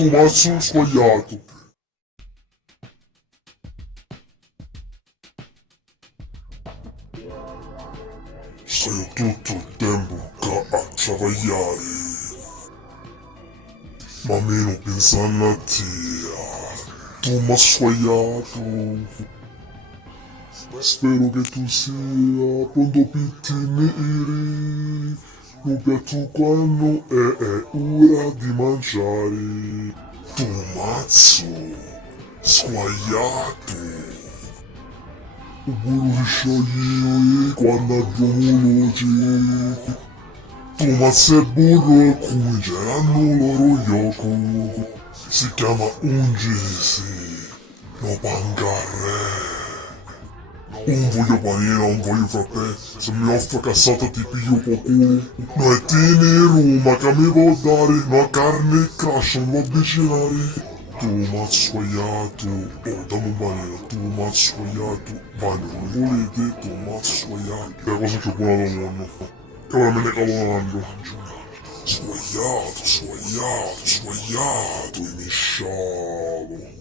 Tomazzo squagliato. Stai tutto il tempo a travagliare, ma meno pensando a te. Tu m'hai squagliato. Spero che tu sia pronto per tenere un piatto quando è ora di mangiare. Tomazzo squagliato. Oppure scioglie quando abbiamo luce. Tomazzo e burro e cominceranno loro gioco. Si chiama ungesi, no pancarre. Un voglio panino, un voglio frappè. Se mi offre cassata ti piglio po' culo. No è tenero, ma che mi può dare? No carne e crash, non lo avvicinare. Tu m'hai squagliato, oh dammi un panino. Tu m'hai squagliato, bagno non volete, tu m'hai squagliato. È la cosa più buona del mondo. E ora me ne cavolando. Squagliato, squagliato, squagliato, e mi sciavo.